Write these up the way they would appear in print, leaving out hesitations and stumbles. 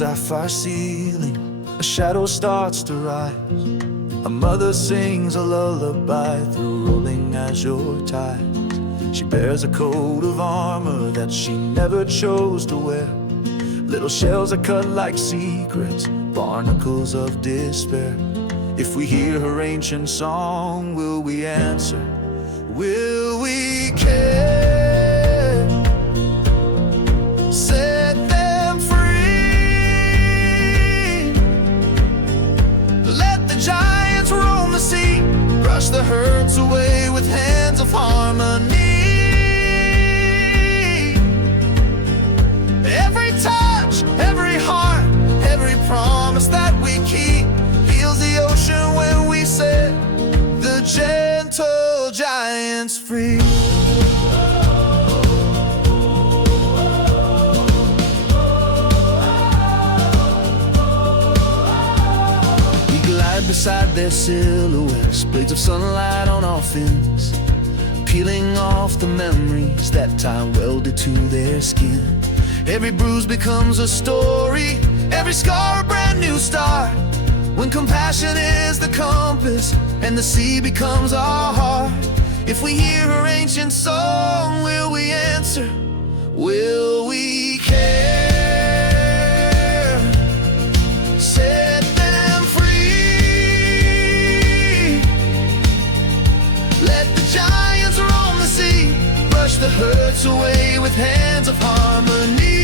sapphire ceiling, a shadow starts to rise. A mother sings a lullaby through rolling azure tides. She bears a coat of armor that she never chose to wear. Little shells are cut like secrets, barnacles of despair. If we hear her ancient song, will we answer? Will we care? Set them free. Let the giants roam the sea, brush the hurts away with hands of harmony. Every touch, every heart, every promise that we keep heals the ocean when we set the gentle giants free. We glide beside their silhouettes, blades of sunlight on our fins, peeling off the memories that time welded to their skin. Every bruise becomes a story, every scar a brand new start. When compassion is the compass and the sea becomes our heart. If we hear her ancient song, will we answer? Will we care? Set them free. Let the giants roam the sea, brush the hurts away with hands of harmony.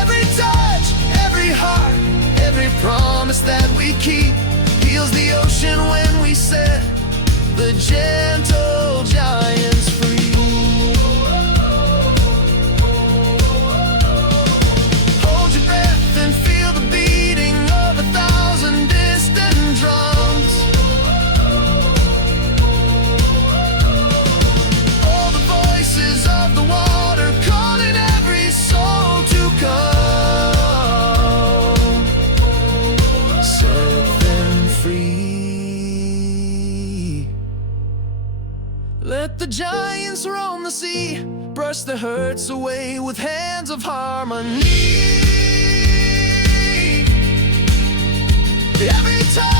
Every touch, every heart, every promise that we keep heals the ocean when we set the gentle giants free. Hold your breath and feel the beating of 1,000 distant drums. All the voices of the water calling every soul to come. Let the giants roam the sea, brush the hurts away with hands of harmony. Every time